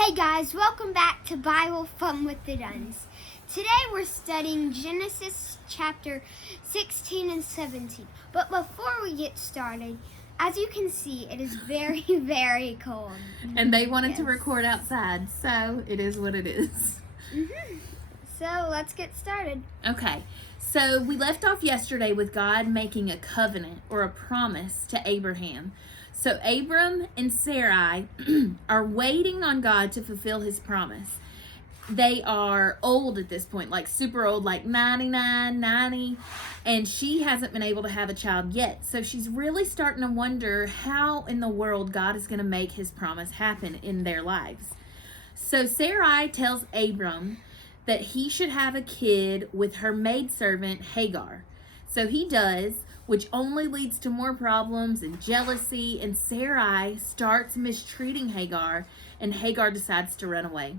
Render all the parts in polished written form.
Hey guys, welcome back to Bible Fun with the Duns. Today we're studying Genesis chapter 16 and 17. But before we get started, as you can see, it is very, very cold. And they wanted to record outside, so it is what it is. So let's get started. Okay, so we left off yesterday with God making a covenant or a promise to Abraham. So Abram and Sarai are waiting on God to fulfill his promise. They are old at this point, like super old, like 99, 90, and she hasn't been able to have a child yet. So she's really starting to wonder how in the world God is going to make his promise happen in their lives. So Sarai tells Abram that he should have a kid with her maidservant Hagar. So he does, which only leads to more problems and jealousy, and Sarai starts mistreating Hagar, and Hagar decides to run away.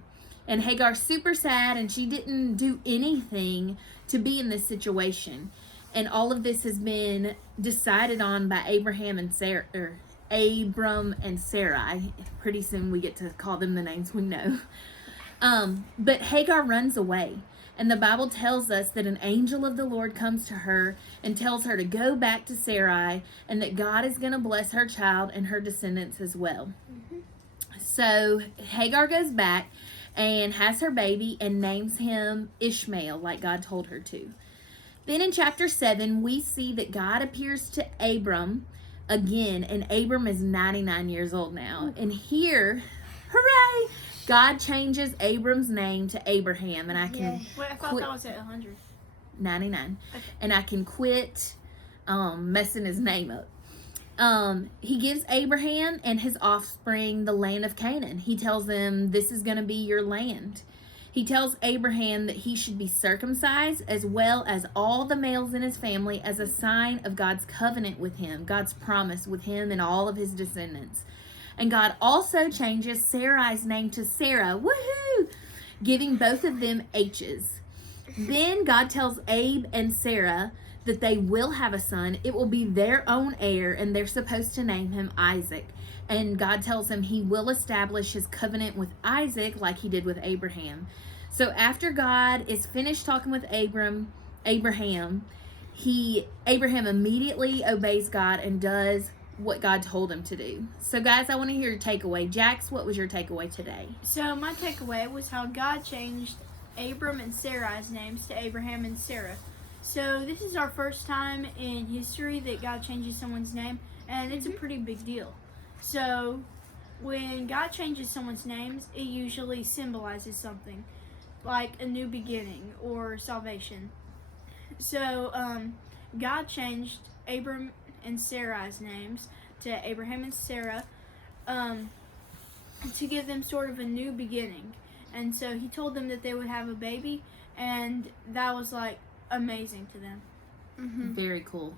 And Hagar's super sad, and she didn't do anything to be in this situation. And all of this has been decided on by Abram and Sarai. Pretty soon we get to call them the names we know. But Hagar runs away. And the Bible tells us that an angel of the Lord comes to her and tells her to go back to Sarai and that God is going to bless her child and her descendants as well. So Hagar goes back and has her baby and names him Ishmael, like God told her to. Then in chapter 7, we see that God appears to Abram again, and Abram is 99 years old now. And here, hooray! God changes Abram's name to Abraham, and I can Wait, I thought that was at 100. 99, and I can quit messing his name up. He gives Abraham and his offspring the land of Canaan. He tells them, this is going to be your land. He tells Abraham that he should be circumcised as well as all the males in his family as a sign of God's covenant with him, God's promise with him and all of his descendants. And God also changes Sarai's name to Sarah, woohoo, giving both of them H's. Then God tells Abe and Sarah that they will have a son. It will be their own heir, and they're supposed to name him Isaac. And God tells him he will establish his covenant with Isaac like he did with Abraham. So after God is finished talking with Abraham immediately obeys God and does what God told him to do. So guys, I want to hear your takeaway. Jax, what was your takeaway today? So my takeaway was how God changed Abram and Sarai's names to Abraham and Sarah. So this is our first time in history that God changes someone's name, and it's a pretty big deal. So when God changes someone's names, it usually symbolizes something, like a new beginning or salvation. So God changed Abram and Sarai's names to Abraham and Sarah to give them sort of a new beginning. And so he told them that they would have a baby, and that was like amazing to them. Very cool.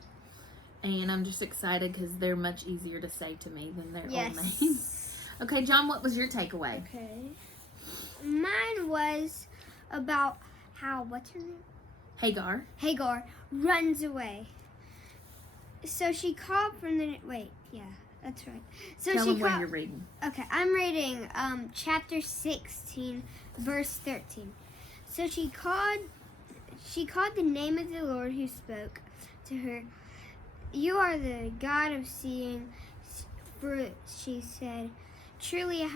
And I'm just excited because they're much easier to say to me than their old names. Okay, John, what was your takeaway? Okay. Mine was about how, what's her name? Hagar. Hagar runs away. So she called from the, that's right. So Tell she them what called, you're reading. Okay, I'm reading chapter 16, verse 13. So she called the name of the Lord who spoke to her. You are the God of seeing fruit, she said. Truly I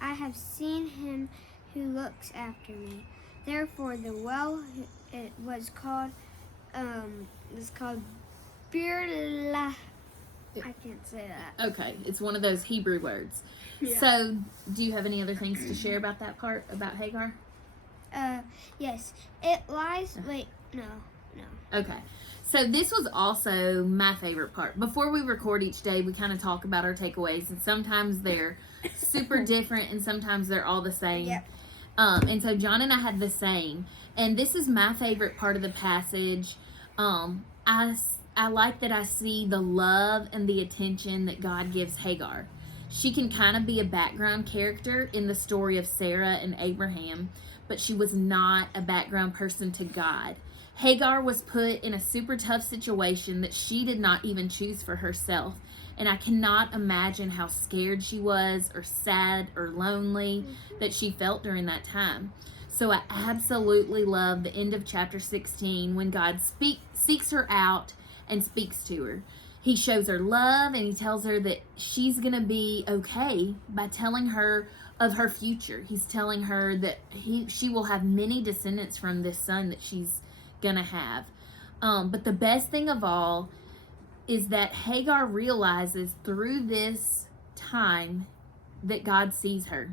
have seen him who looks after me. Therefore the well it was called Birla. I can't say that. Okay, it's one of those Hebrew words. Yeah. So, do you have any other things to share about that part, about Hagar? Yes. It lies. Wait, no. Okay. So, this was also my favorite part. Before we record each day, we kind of talk about our takeaways, and sometimes they're super different, and sometimes they're all the same. Yep. And so, John and I had the same. And this is my favorite part of the passage. I like that I see the love and the attention that God gives Hagar. She can kind of be a background character in the story of Sarah and Abraham, but she was not a background person to God. Hagar was put in a super tough situation that she did not even choose for herself. And I cannot imagine how scared she was or sad or lonely that she felt during that time. So I absolutely love the end of chapter 16 when God seeks her out and speaks to her. He shows her love and he tells her that she's going to be okay by telling her of her future. He's telling her that she will have many descendants from this son that she's going to have. But the best thing of all is that Hagar realizes through this time that God sees her.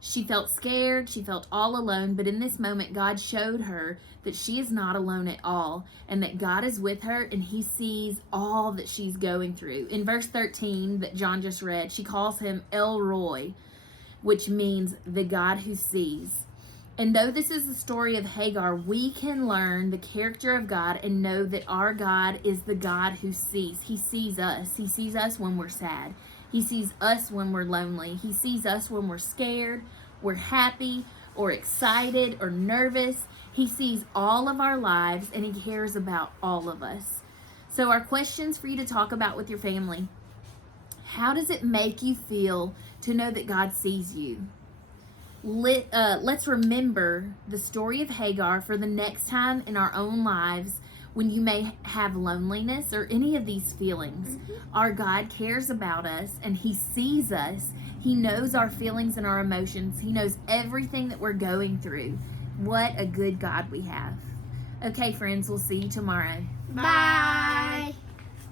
She felt scared, she felt all alone, but in this moment, God showed her that she is not alone at all and that God is with her and he sees all that she's going through. In verse 13 that John just read, she calls him El Roy, which means the God who sees. And though this is the story of Hagar, we can learn the character of God and know that our God is the God who sees. He sees us. He sees us when we're sad. He sees us when we're lonely. He sees us when we're scared, we're happy, or excited, or nervous. He sees all of our lives and he cares about all of us. So our questions for you to talk about with your family. How does it make you feel to know that God sees you? Let's remember the story of Hagar for the next time in our own lives when you may have loneliness or any of these feelings. Our God cares about us and he sees us. He knows our feelings and our emotions. He knows everything that we're going through. What a good God we have. Okay, friends, we'll see you tomorrow. Bye.